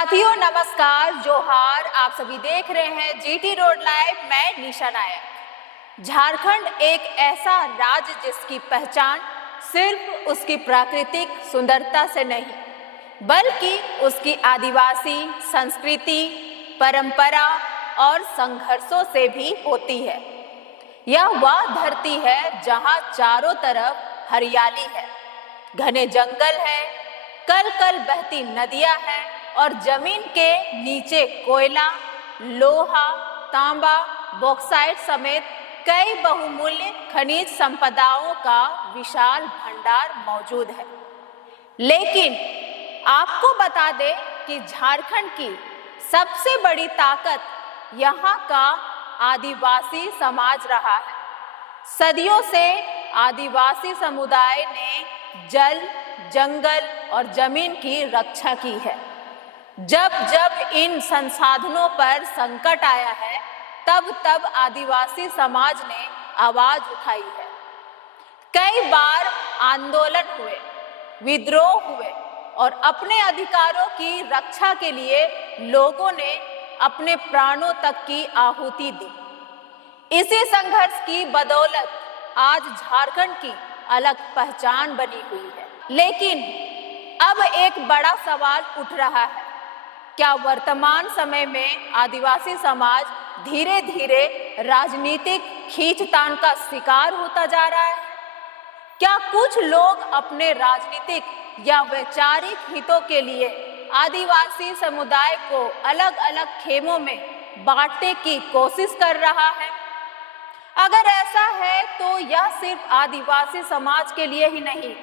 साथियों नमस्कार, जोहार। आप सभी देख रहे हैं जीटी रोड लाइव। मैं निशा नायक। झारखंड एक ऐसा राज्य जिसकी पहचान सिर्फ उसकी प्राकृतिक सुंदरता से नहीं बल्कि उसकी आदिवासी संस्कृति, परंपरा और संघर्षों से भी होती है। यह वह धरती है जहां चारों तरफ हरियाली है, घने जंगल है, कल कल बहती नदियां हैं और जमीन के नीचे कोयला, लोहा, तांबा, बॉक्साइट समेत कई बहुमूल्य खनिज संपदाओं का विशाल भंडार मौजूद है। लेकिन आपको बता दें कि झारखंड की सबसे बड़ी ताकत यहाँ का आदिवासी समाज रहा है। सदियों से आदिवासी समुदाय ने जल, जंगल और जमीन की रक्षा की है। जब जब इन संसाधनों पर संकट आया है तब तब आदिवासी समाज ने आवाज उठाई है। कई बार आंदोलन हुए, विद्रोह हुए और अपने अधिकारों की रक्षा के लिए लोगों ने अपने प्राणों तक की आहुति दी। इसी संघर्ष की बदौलत आज झारखंड की अलग पहचान बनी हुई है। लेकिन अब एक बड़ा सवाल उठ रहा है, क्या वर्तमान समय में आदिवासी समाज धीरे धीरे राजनीतिक खींचतान का शिकार होता जा रहा है? क्या कुछ लोग अपने राजनीतिक या वैचारिक हितों के लिए आदिवासी समुदाय को अलग अलग खेमों में बांटने की कोशिश कर रहा है? अगर ऐसा है तो यह सिर्फ आदिवासी समाज के लिए ही नहीं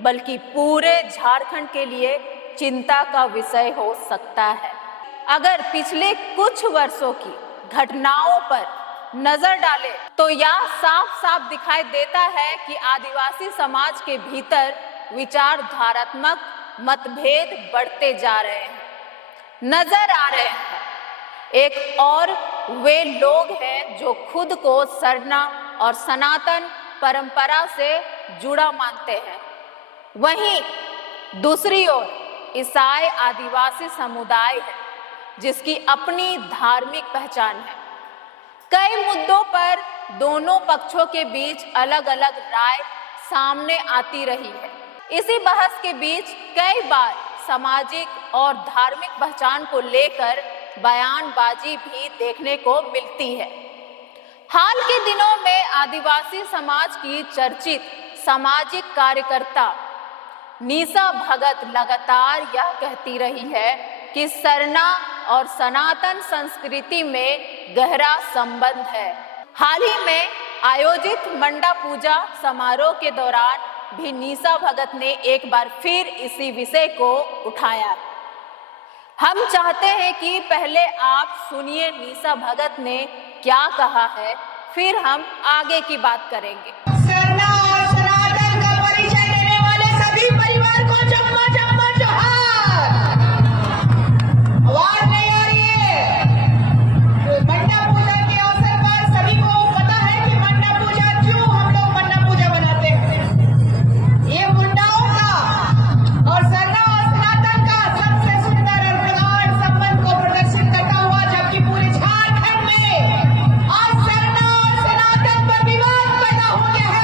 बल्कि पूरे झारखंड के लिए चिंता का विषय हो सकता है। अगर पिछले कुछ वर्षों की घटनाओं पर नजर डालें तो यह साफ साफ दिखाई देता है कि आदिवासी समाज के भीतर विचारधारात्मक मतभेद बढ़ते जा रहे हैं, नजर आ रहे हैं। एक और वे लोग हैं जो खुद को सरना और सनातन परंपरा से जुड़ा मानते हैं। वहीं दूसरी ओर ईसाई आदिवासी समुदाय है जिसकी अपनी धार्मिक पहचान है। कई मुद्दों पर दोनों पक्षों के बीच अलग अलग राय सामने आती रही है। इसी बहस के बीच कई बार सामाजिक और धार्मिक पहचान को लेकर बयानबाजी भी देखने को मिलती है। हाल के दिनों में आदिवासी समाज की चर्चित सामाजिक कार्यकर्ता निशा भगत लगातार यह कहती रही है कि सरना और सनातन संस्कृति में गहरा संबंध है। हाल ही में आयोजित मंडा पूजा समारोह के दौरान भी निशा भगत ने एक बार फिर इसी विषय को उठाया। हम चाहते हैं कि पहले आप सुनिए निशा भगत ने क्या कहा है, फिर हम आगे की बात करेंगे। सरना और सनातन का परिचय देने वाले सभी परिवार को चम्मा चम्मा जोहार। आवाज नहीं आ रही है। मंडा पूजा के अवसर पर सभी को पता है कि मंडा पूजा क्यों हम लोग मंडा पूजा मनाते हैं। ये मुंडाओं का और सरना और सनातन का सबसे सुंदर और प्रगाढ़ संबंध को प्रदर्शित करता हुआ, जबकि पूरे झारखंड में आज सरना और सनातन पर विवाद पैदा हो गया है।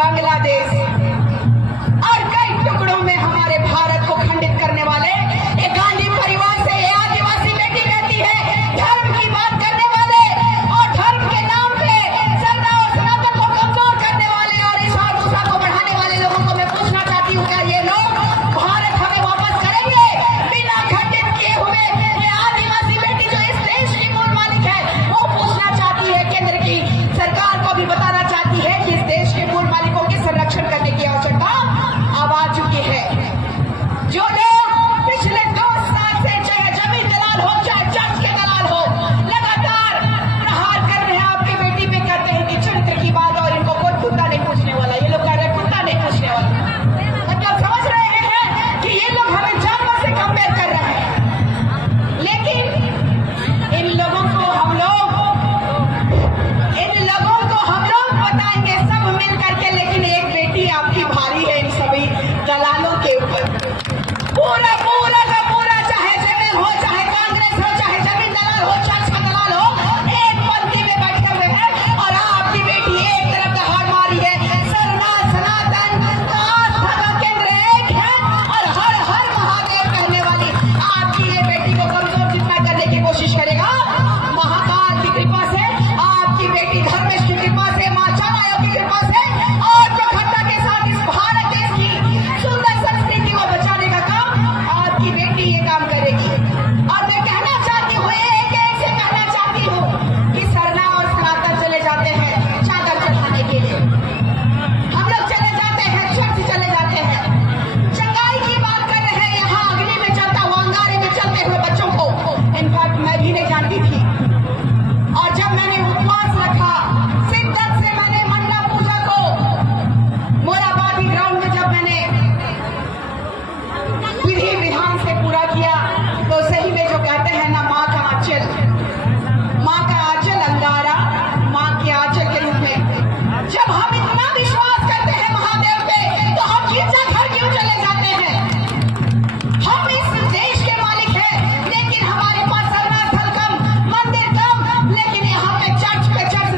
बांग्लादेश और कई टुकड़ों में हमारे भारत को खंडित करने वाले एक गांधी परिवार से ये आदिवासी बेटी कहती है, धर्म की बात करने वाले और धर्म के नाम पे सरना और सनातन को कमजोर करने वाले और ईसा और मूसा को बढ़ाने वाले लोगों को मैं पूछना चाहती हूँ, क्या ये लोग भारत हमें वापस करेंगे बिना खंडित किए हुए? ये आदिवासी बेटी जो इस देश की मूल मालिक है वो पूछना चाहती है, केंद्र की सरकार को भी बताना चाहती है कि इस देश के मूल मालिकों के संरक्षण करने की आवश्यकता अब आ चुकी है। जो लोग पिछले 2 साल से चाहे जमीन दलाल हो चाहे चर्च के दलाल हो लगातार प्रहार कर रहे हैं आपकी बेटी पे, कहते हैं कि चरित्र की बात और इनको कोई कुत्ता नहीं पूछने वाला। ये लोग कह रहे हैं कुत्ता नहीं पूछने वाला, मतलब समझ रहे हैं कि ये लोग हमें जानवर से कंपेयर कर रहे हैं। लेकिन इन लोगों को हम लोग बताएंगे सब मिल करके, लेकिन एक बेटी आपकी भारी है इन सभी दलालों के ऊपर। पूरा पूरा का पूरा चाहे जमीन हो चाहे कांग्रेस हो चाहे जमीन दलाल हो चर्च का दलाल हो, एक पंक्ति में बैठे हुए हैं और आपकी बेटी एक तरफ दहाड़ मारी है। सरना सनातन का आस्था का केंद्र एक है और हर हर महादेव कहने वाली आपकी ये बेटी को कमजोर जितना करने की कोशिश करेगा, महाकाल की कृपा से आपकी बेटी धर्मेश की कृपा से मां चारायों की कृपा से और प्रखरता के साथ इस भारत देश की सुंदर संस्कृति को बचाने का काम आपकी बेटी ये काम करेगी। और मैं कहना चाहती हूँ, एक से कहना चाहती हूँ कि सरना और सनातन चले जाते हैं चादर चढ़ाने के लिए, हम लोग चले जाते हैं चर्च चले जाते हैं, चंगाई की बात कर रहे हैं, यहाँ अग्नि में चलता हुआ अंगारे में चलते हुए बच्चों को इनफैक्ट मैं भी नहीं जानती थी। और जब मैंने उपवास रखा शिद्दत से, मैंने मंडा पूजा को मोराबादी ग्राउंड में जब मैंने विधि विधान से पूरा किया तो सही में जो कहते हैं ना, माँ का आंचल अंगारा माँ के आंचल के रूप में, जब हम इतना विश्वास करते हैं महादेव पे तो हम गिरजा घर क्यों चले जाते हैं? हम इस देश के मालिक हैं, लेकिन हमारे पास सरना स्थल कम, मंदिर कम, लेकिन यहाँ पे चर्च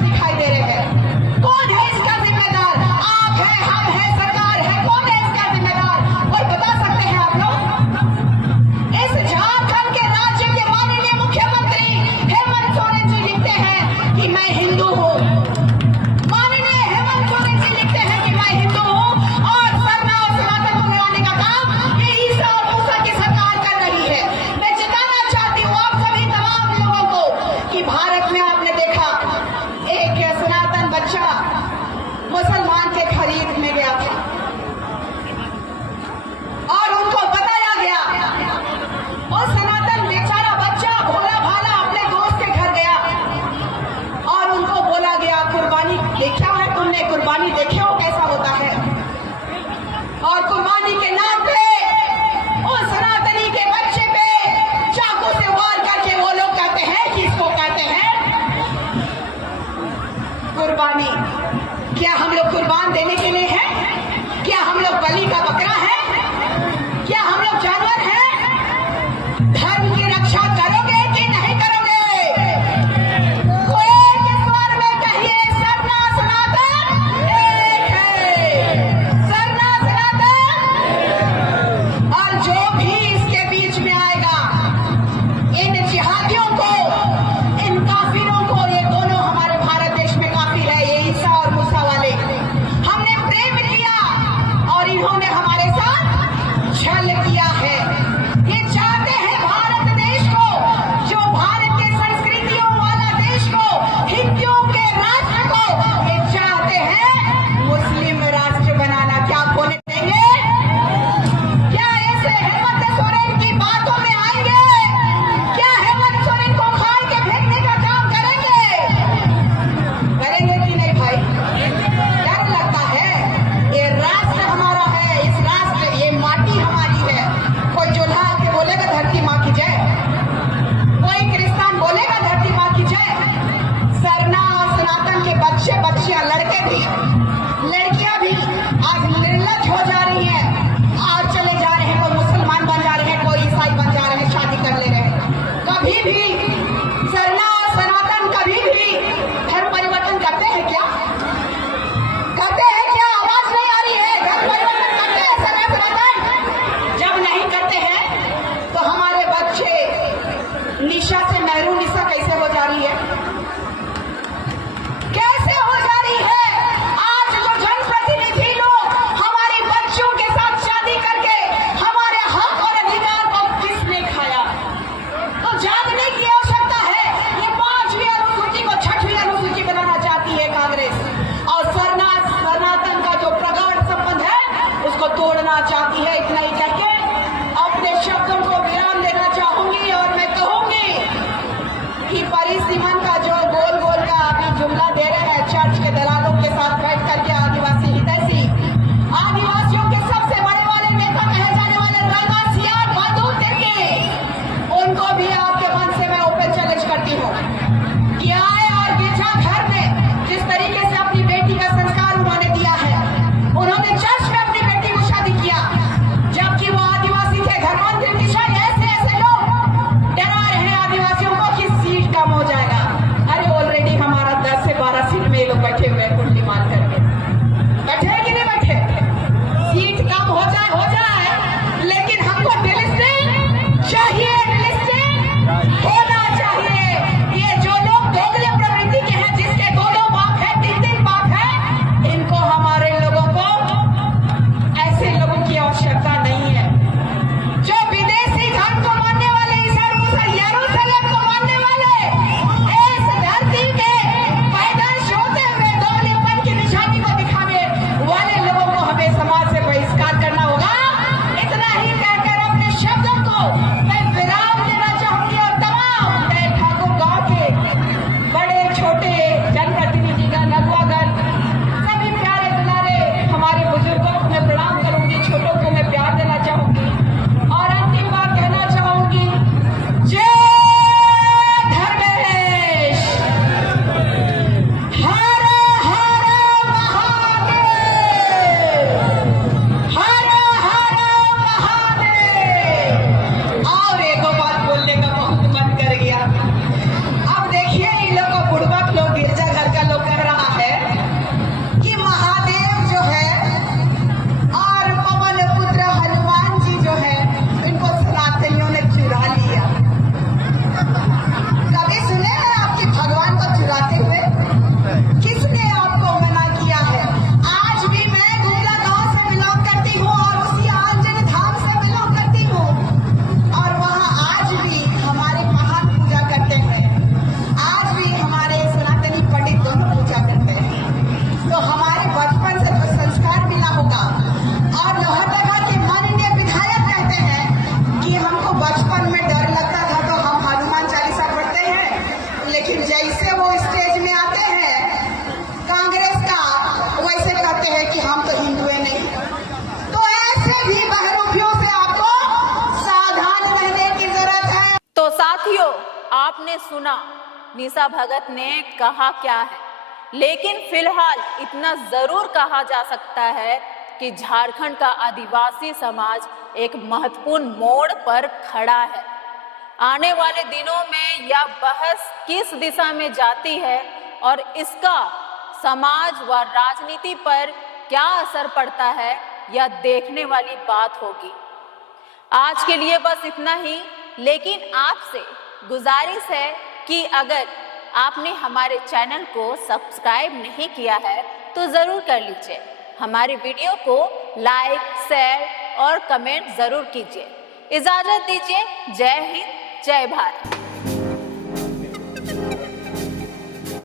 दिखाई दे रहे हैं। कौन है इसका जिम्मेदार? आप है, हम है, सरकार है, कौन है इसका जिम्मेदार? कोई बता सकते हैं आप लोग? इस झारखंड के राज्य के माननीय मुख्यमंत्री हेमंत सोरेन जी लिखते हैं कि मैं हिंदू हूँ। माननीय हेमंत सोरेन जी लिखते हैं कि मैं हिंदू हूँ और सरना और सनातन को मिलाने का काम ये ईसा और मूसा की सरकार कर रही है। मैं जिताना चाहती हूँ आप सभी तमाम लोगों को कि भारत में आपने देखा एक सनातन बच्चा मुसलमान के खरीद में गया था और उनको बताया गया, और सनातन बेचारा बच्चा भोला भाला अपने दोस्त के घर गया और उनको बोला गया कुर्बानी देखा है तुमने, कुर्बानी देखे हो कैसा होता है? और कुर्बानी के नाम पे उस सनातनी के बच्चे पे चाकू से वार करके वो लोग कहते हैं कि इसको कहते हैं कुर्बानी। क्या हम लोग कुर्बान देने के लिए हैं? क्या हम लोग बलि का बकरा है? क्या हम लोग जानवर हैं? धर्म की रक्षा करोगे कि नहीं करोगे? कोई के स्वर में कहिए सरना सनातन एक है, सरना सनातन। और जो भी इसके बीच में आएगा, इन जिहादियों को, इन काफिरों को, ये दोनों हमारे भारत देश में काफिर है, ये ईसा और मूसा वाले, हमने प्रेम किया और इन्होंने हमारे साथ करना चाहती है। इतना ही करके अपने शब्दों को विराम देना चाहूंगी और मैं कहूंगी कि परिसीमन का जो गोल गोल का अभी जुमला दे रहे हैं चर्च के दलालों के साथ बैठ करके आदिवासी हितैषी, आदिवासियों के सबसे बड़े वाले नेता कहे जाने वाले राजा सियार बहादुर तिर्की, उनको भी आपके मन से मैं ओपन चैलेंज करती हूँ कि आए और गिरजा घर में जिस तरीके से अपनी बेटी का संस्कार उन्होंने दिया है, उन्होंने चर्च में अपनी बेटी को शादी किया, जबकि वो आदिवासी थे। धर्मांतरण किसान ऐसे लोग डरा रहे हैं आदिवासियों को कि सीट कम हो जाएगा। अरे ऑलरेडी हमारा 10 से 12 सीट में ये लोग बैठे हुए हैं कुंडली मार करके। बैठे कि नहीं बैठे? सीट कम हो जाए, लेकिन हमको रियलिस्टिक चाहिए, रियलिस्टिक होना चाहिए। ये जो लोग दोगले प्रवृत्ति के हैं, जिसके 2-2 बाप है, 3-3 बाप है, इनको हमारे लोगों को, ऐसे लोगों की आवश्यकता नहीं है। जो विदेशी धर्म को मानने वाले, यरूशलेम को मानने वाले, इस धरती के पैदाइश होते हुए दोगलेपन की निशानी को दिखाने वाले लोगों को हमें समाज से बहिष्कार करना होगा। इतना ही कहकर अपने शब्दों को मैं विराम देना चाहूंगी और तमाम ठाकुर गांव के बड़े छोटे जनप्रतिनिधिगण, अगुवागण, सभी प्यारे दुलारे हमारे बुजुर्गों को मैं प्रणाम करूंगी, छोटों को मैं प्यार देना चाहूंगी और अंतिम बात कहना चाहूंगी, जय धर्मेश, हर हर महादेव, हर हर महादेव। और एक बात बोलने का बहुत मन कर गया। अब देखिए इन लोग को बुड़बक लोग, गिरजाघर का लोग कह रहा है कि महादेव जो है और पवन पुत्र हनुमान जी जो है, इनको सनातनियों ने चुरा लिया। कभी सुने हैं आपके भगवान को चुराते हुए? किसने आपको मना किया है? आज भी मैं गुमला गांव से बिलोंग करती हूँ और उसी आंजन धाम से बिलोंग करती हूँ और वहाँ आज भी हमारे महान पूजा करते हैं। आज भी हमारे सनातनी पंडित दोनों पूजा करते हैं। तो हमारे बचपन से जो संस्कार मिला होगा, और लोहरदगा के माननीय विधायक कहते हैं कि हमको बचपन में डर लगता था तो हम हनुमान चालीसा पढ़ते हैं, लेकिन जैसे वो स्टेज में आते हैं कांग्रेस का, वैसे कहते हैं कि हम तो हिंदुए नहीं। तो ऐसे भी बहरूपियों से आपको सावधान रहने की जरूरत है। तो साथियों, आपने सुना निशा भगत ने कहा क्या है, लेकिन फिलहाल इतना जरूर कहा जा सकता है कि झारखंड का आदिवासी समाज एक महत्वपूर्ण मोड़ पर खड़ा है। आने वाले दिनों में यह बहस किस दिशा में जाती है और इसका समाज व राजनीति पर क्या असर पड़ता है, यह देखने वाली बात होगी। आज के लिए बस इतना ही, लेकिन आपसे गुजारिश है कि अगर आपने हमारे चैनल को सब्सक्राइब नहीं किया है तो ज़रूर कर लीजिए। हमारे वीडियो को लाइक, शेयर और कमेंट ज़रूर कीजिए। इजाज़त दीजिए। जय हिंद, जय भारत।